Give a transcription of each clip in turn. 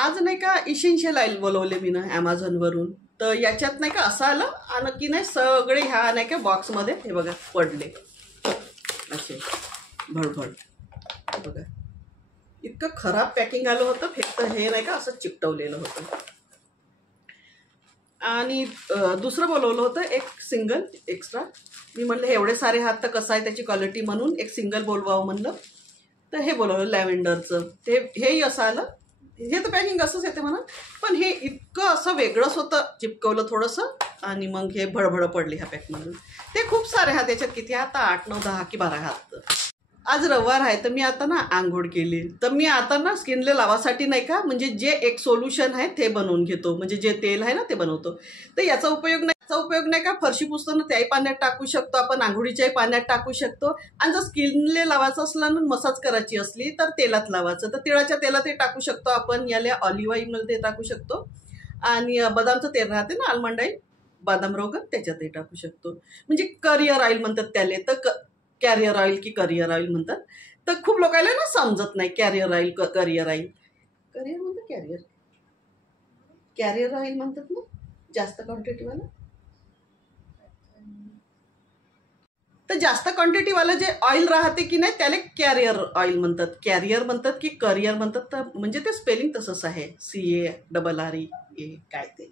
आज नाही का इसेन्शियल ऑइल बोलवले मी ना ॲमेझॉनवरून. तर याच्यात नाही का असं आलं आणि की नाही सगळे ह्या नाही का बॉक्समध्ये हे बघा पडले असे भडभड. बघा इतकं खराब पॅकिंग आलं होतं, फक्त हे नाही का असं चिकटवलेलं होतं. आणि दुसरं बोलवलं होतं एक सिंगल एक्स्ट्रा. मी म्हणलं एवढे सारे हात तर कसं आहे त्याची क्वालिटी, म्हणून एक सिंगल बोलवावं म्हणलं. तर हे बोलवलं लॅव्हेंडरचं. ते हेही असं आलं. हे तर पॅकिंग असंच येते म्हणा, पण हे इतकं असं वेगळंच होतं, चिपकवलं थोडंसं आणि मग हे भडभड पडले ह्या पॅकमधून. ते खूप सारे हात, याच्यात किती हात, 8, 9, 10 की 12 हात. आज रविवार आहे तर मी आता ना आंघोळ केली. तर मी आता ना स्किनला लावासाठी नाही का म्हणजे जे एक सोल्युशन आहे ते बनवून घेतो, म्हणजे जे तेल आहे ना ते बनवतो. तर याचा उपयोग नाही का फरशी पुसताना त्याही पाण्यात टाकू शकतो आपण, आंघोळीच्याही पाण्यात टाकू शकतो. आणि जर स्किनला लावायचं असलं ना, मसाज करायची असली तर तेलात लावायचं, तर तिळाच्या तेलातही टाकू शकतो आपण, याला ऑलिव्ह ऑइलमध्ये टाकू शकतो. आणि बदामचं तेल राहते ना, आल्मंड ऑइल, बदाम रोगन, त्याच्यातही टाकू शकतो. म्हणजे करिअर ऑइल म्हणतात त्याला. तर कॅरियर ऑइल की करिअर ऑइल म्हणतात. तर खूप लोकांना ना समजत नाही carrier oil career oil. Career म्हणतात कॅरियर ऑइल म्हणतात ना जास्त क्वांटिटीवाला. तर जास्त क्वांटिटीवालं जे ऑइल राहते की नाही त्याला कॅरियर ऑइल म्हणतात. कॅरियर म्हणतात की करिअर म्हणतात, तर म्हणजे ते स्पेलिंग तसंच आहे, CARRE काय ते.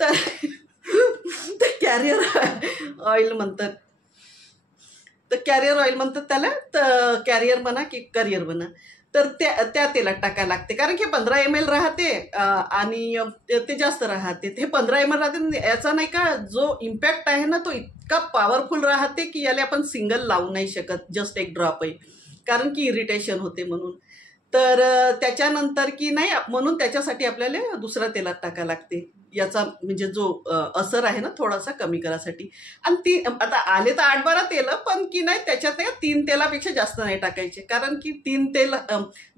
तर कॅरियर ऑइल म्हणतात. तर कॅरियर ऑइल म्हणतात त्याला. तर कॅरियर म्हणा की करिअर म्हणा, तर त्या तेलात टाकायला लागते, कारण की 15 ml राहते आणि ते जास्त राहते. ते 15 ml राहते. याचा नाही का जो इम्पॅक्ट आहे ना तो इतका पॉवरफुल राहते की याला आपण सिंगल लावू नाही शकत, जस्ट एक ड्रॉप आहे, कारण की इरिटेशन होते म्हणून. तर त्याच्यानंतर की नाही, म्हणून त्याच्यासाठी आपल्याला दुसऱ्या तेलात टाकायला लागते. याचा म्हणजे जो असर आहे ना थोडासा कमी करायसाठी. आणि आता आले तर 8-12 तेलं, पण की नाही त्याच्यात 3 तेलापेक्षा जास्त नाही टाकायचे, कारण की 3 तेल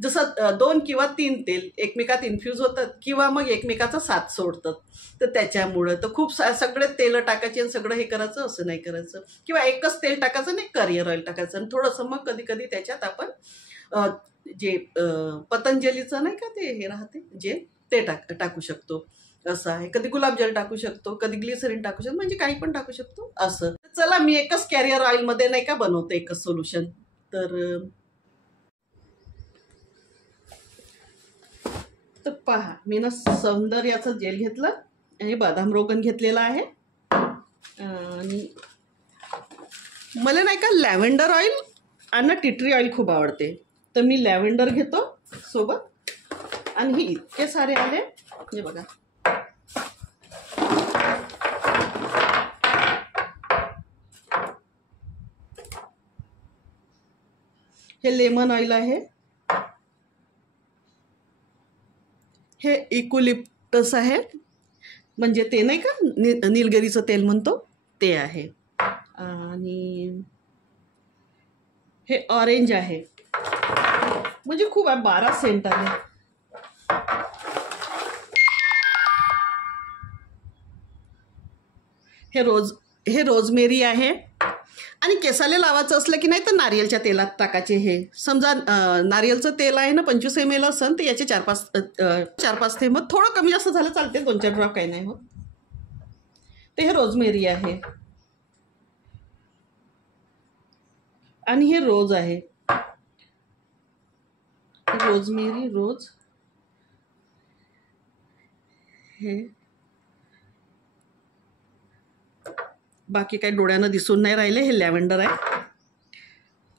जसं 2 किंवा 3 तेल एकमेकात इन्फ्यूज होतात किंवा मग एकमेकाचा साथ सोडतात. तर त्याच्यामुळं तर खूप सगळे तेलं टाकायचे आणि सगळं हे करायचं असं नाही करायचं, किंवा एकच तेल टाकायचं नाही करिअर ऑइल टाकायचं. आणि थोडंसं मग कधी कधी त्याच्यात आपण जे पतंजलीचं नाही का ते हे राहते जे, ते टाकू शकतो. असं आहे. कधी गुलाबजल टाकू शकतो, कधी ग्लिसरीन टाकू शकतो, म्हणजे काही पण टाकू शकतो असं. चला मी एकच कॅरियर ऑइल मध्ये नाही का बनवते एकच सोल्युशन. तर पहा मी ना सौंदर्याचं जेल घेतलं आणि बदाम रोगन घेतलेला आहे. आणि मला नाही का लॅव्हेंडर ऑइल आणि टी ट्री ऑइल खूप आवडते, तर मी लॅव्हेंडर घेतो सोबत. आणि हे इतके सारे आले, हे बघा. हे लेमन ऑइल आहे, हे इकोलिप्टस आहे, म्हणजे ते नाही का नीलगिरीचं तेल म्हणतो ते आहे. आणि हे ऑरेंज आहे, म्हणजे खूप आहे, 12 सेंट आले. हे रोजमेरी आहे. आणि केसाला लावायचं असलं की नाही तर नारियलच्या तेलात टाकायचे. हे समजा नारियलचं तेल आहे ना 25 ml असेल तर याचे 4-5 थेंब, थोडं कमी जास्त झालं चालते, 2-4 ड्रॉप काही नाही होत. ते हे रोजमेरी आहे. आणि हे रोज आहे, रोजमेरी रोज. हे बाकी काही डोळ्यानं दिसून नाही राहिले. हे लॅव्हेंडर आहे.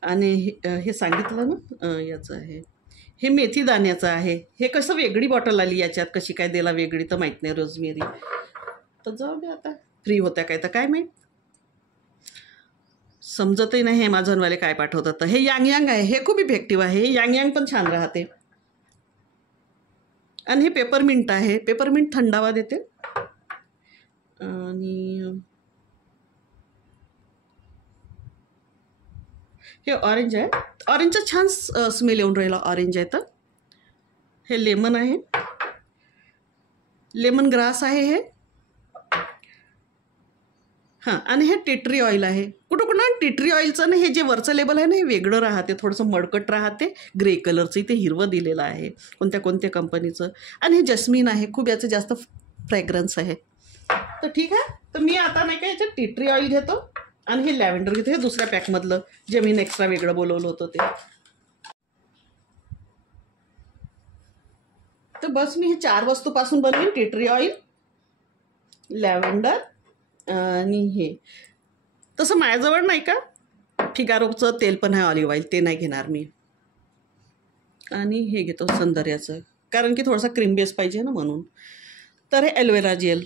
आणि हे सांगितलं ना याचं आहे, हे मेथी दाण्याचं आहे. हे कसं वेगळी बॉटल आली याच्यात, कशी काय दिला वेगळी तर माहीत नाही. रोजमेरी तर जाऊ दे, आता फ्री होत्या काय तर काय माहीत, समजतही नाही हे ॲमेझॉनवाले काय पाठवतात. तर हे यांग आहे, हे खूप इफेक्टिव्ह आहे. हे यांग पण छान राहते. आणि हे पेपरमिंट आहे, पेपरमिंट थंडावा देते. आणि हे ऑरेंज आहे, ऑरेंजचा छान स्मेल येऊन राहिला, ऑरेंज आहे. तर हे लेमन आहे, लेमन ग्रास आहे हे. हां, आणि हे टी ट्री ऑइल आहे. कुठं ना टी ट्री ऑइलचं ना हे जे वरचं लेबल आहे ना हे वेगळं राहते, थोडंसं मडकट राहते, ग्रे कलरचं. इथे हिरवं दिलेलं आहे कोणत्या कोणत्या कंपनीचं. आणि हे जस्मिन आहे, खूप याचं जास्त फ्रॅग्रन्स आहे. तर ठीक आहे, तर मी आता नाही का याच्यात टी ट्री ऑइल घेतो आणि हे लॅव्हेंडर घेतो, हे दुसऱ्या पॅकमधलं जे मी एक्स्ट्रा वेगळं बोलवलं होतं ते. तर बस मी हे 4 वस्तूपासून बनवीन, टी ट्री ऑइल, लॅव्हेंडर आणि हे. तसं माझ्याजवळ नाही का फिगारोचं तेल पण आहे, ऑलिव्ह ऑइल, ते नाही घेणार मी. आणि हे घेतो सौंदर्याचं, कारण की थोडासा क्रीम बेस पाहिजे ना म्हणून. तर हे एलोवेरा जेल.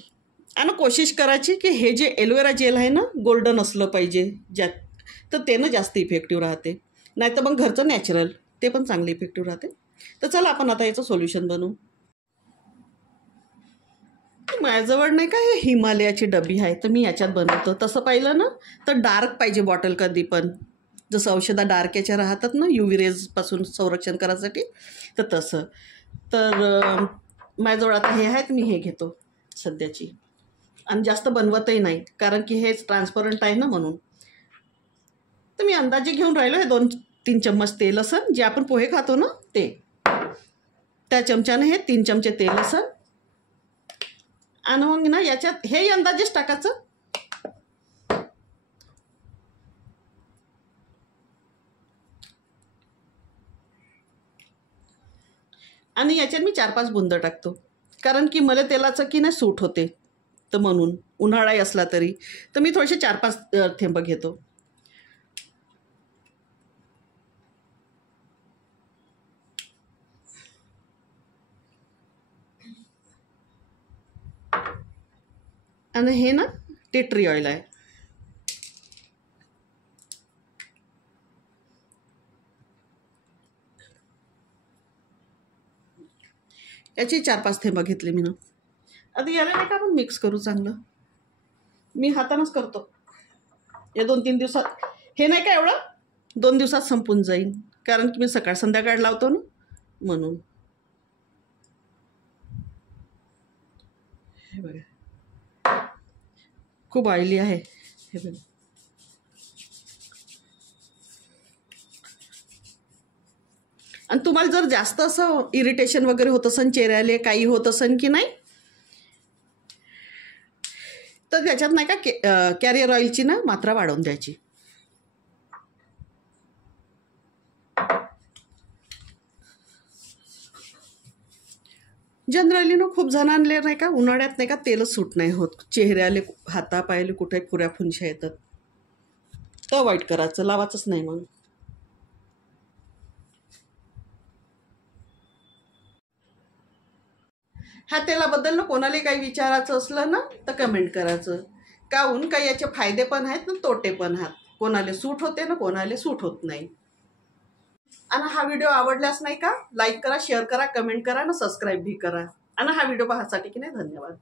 आणि कोशिश करायची की हे जे एलोवेरा जेल आहे ना गोल्डन असलं पाहिजे, तर ते ना जास्त इफेक्टिव्ह राहते. नाही तर मग घरचं नॅचरल ते पण चांगलं इफेक्टिव्ह राहते. तर चला आपण आता याचं सोल्युशन बनवू. माझ्याजवळ नाही का हे हिमालयाची डबी आहे, तर मी याच्यात बनवतो. तसं पाहिलं ना तर डार्क पाहिजे बॉटल कधी पण, जसं औषधा डार्क याच्या राहतात ना UV रेजपासून संरक्षण करायसाठी, तर तसं. तर माझ्याजवळ आता हे आहेत, मी हे घेतो सध्याची. आणि जास्त बनवतही नाही कारण की हे ट्रान्सपरंट आहे ना म्हणून. तर मी अंदाजे घेऊन राहिलो, हे 2-3 चम्मच तेल असन, जे आपण पोहे खातो ना ते, त्या चमच्याने हे 3 चमचे तेल असन. आणि मग ना याच्यात हे अंदाजेच टाकायचं. आणि याच्यात मी 4-5 बुंद टाकतो, कारण की मला तेलाचं की नाही सूट होते, तर म्हणून उन्हाळाही असला तरी. तर मी थोडेसे 4-5 थेंब घेतो. आणि हे ना टी ट्री ऑइल आहे. याची 4-5 थेंब घेतले मी ना. आता याला नाही का आपण मिक्स करू चांगलं. मी हातानंच करतो. या 2-3 दिवसात हे नाही का एवढं 2 दिवसात संपून जाईल, कारण की मी सकाळ संध्याकाळ लावतो ना म्हणून. हे बघा खूप ऑइली आहे हे बघा. आणि तुम्हाला जर जास्त असं इरिटेशन वगैरे होत असेल, चेहऱ्याला काही होत असेल की नाही, तर त्याच्यात नाही का कॅरियर ऑइलची ना मात्रा वाढवून द्यायची. जनरली ना खूप जणांना नाही का उन्हाळ्यात नाही का तेलच सूट नाही होत, चेहऱ्याला हातापायाला कुठे पुऱ्या फुंशा येतात, तर अवॉइड करायचं, लावायचंच नाही. मग ह्या तेलाबद्दल ना कोणाला काही विचारायचं असलं ना तर कमेंट करायचं. काहून काही याचे फायदे पण आहेत ना तोटे पण आहेत. कोणाला सूट होते ना कोणाला सूट होत नाही. आणि हा व्हिडिओ आवडल्यास नाही का लाईक करा, शेअर करा, कमेंट करा आणि सबस्क्राईब भी करा. आणि हा व्हिडिओ पाहण्यासाठी की नाही धन्यवाद.